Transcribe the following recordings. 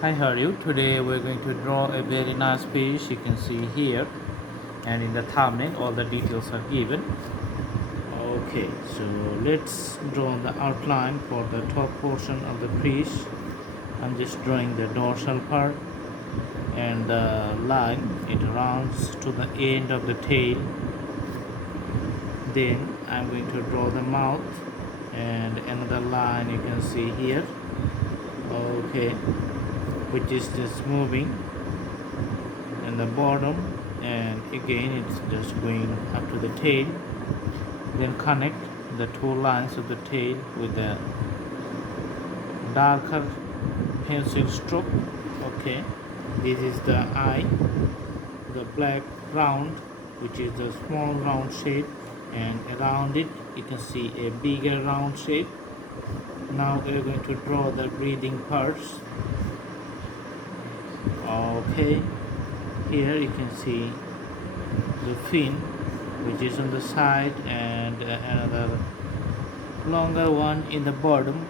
Hi, how are you? Today we're going to draw a very nice fish. You can see here, and in the thumbnail all the details are given. Okay, so let's draw the outline for the top portion of the fish. I'm just drawing the dorsal part and the line. It runs to the end of the tail. Then I'm going to draw the mouth and another line you can see here. Okay, which is just moving in the bottom, and again it's just going up to the tail. Then connect the two lines of the tail with the darker pencil stroke. Okay, this is the eye, the black round, which is the small round shape, and around it you can see a bigger round shape. Now we're going to draw the breathing parts. Okay, here you can see the fin, which is on the side, and another longer one in the bottom.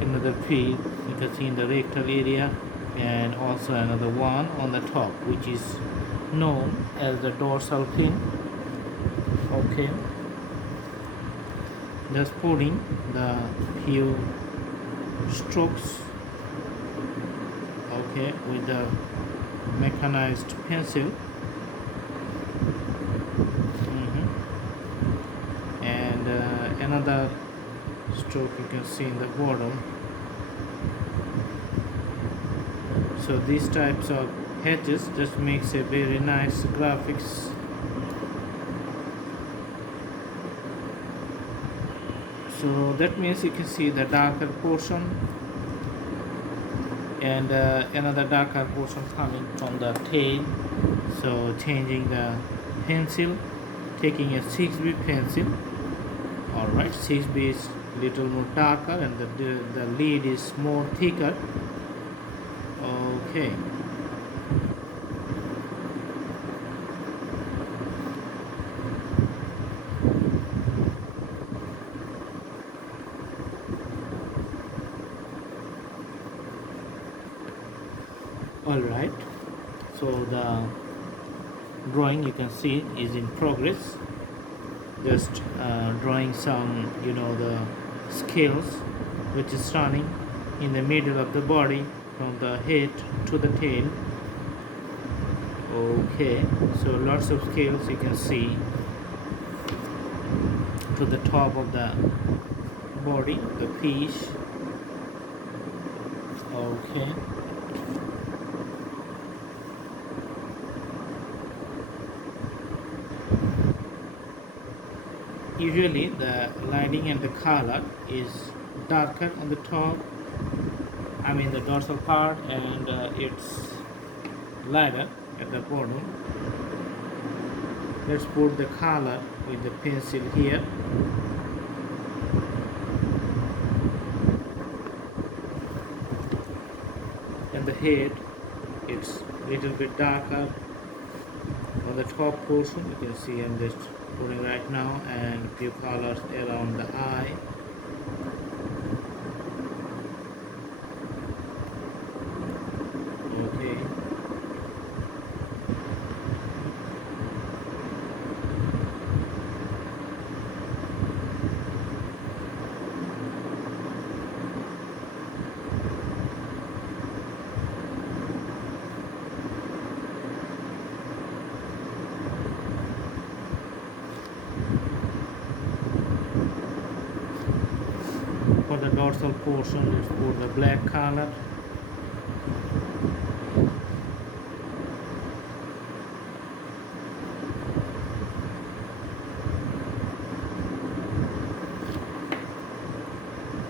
Another fin you can see in the rectal area, and also another one on the top, which is known as the dorsal fin. Okay, just putting the few strokes, okay, with the mechanized pencil. And another stroke you can see in the bottom. So these types of hedges just makes a very nice graphics. So that means you can see the darker portion and another darker portion coming from the tail. So changing the pencil, taking a 6B pencil. Alright, 6B is little more darker and the lead is more thicker. Okay. Alright, so the drawing you can see is in progress. Just drawing some, the scales which is running in the middle of the body from the head to the tail. Okay, so lots of scales you can see to the top of the body, the fish. Okay, usually the lining and the color is darker on the top, I mean the dorsal part, and it's lighter at the bottom. Let's put the color with the pencil here. And the head, it's little bit darker on the top portion. You can see I'm just putting right now, and few colors around the eye. Okay, for the dorsal portion, let's put the black color.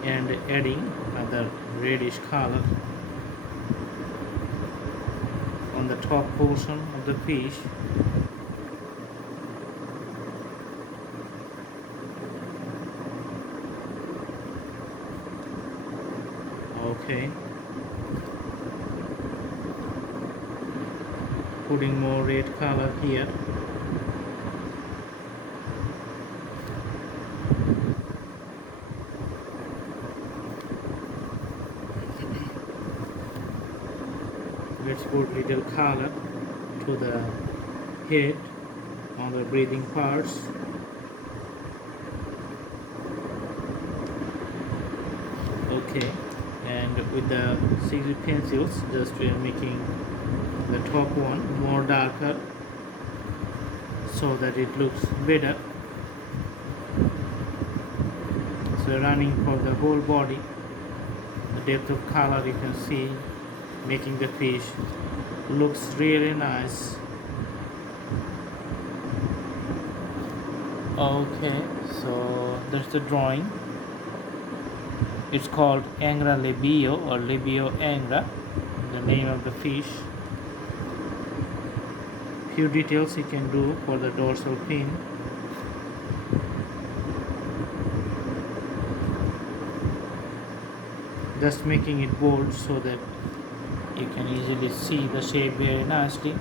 And adding another reddish color on the top portion of the fish. Okay, putting more red color here. Let's put little color to the head on the breathing parts. Okay, and with the 6B pencils, just we are making the top one more darker so that it looks better. So running for the whole body, the depth of color you can see, making the fish looks really nice. Okay, so that's the drawing. It's called Angra labeo or labeo Angra, the name of the fish. Few details you can do for the dorsal fin. Just making it bold so that you can easily see the shape very nicely.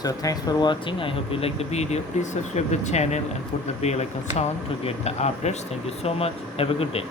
So thanks for watching. I hope you like the video. Please subscribe the channel and put the bell icon on to get the updates. Thank you so much. Have a good day.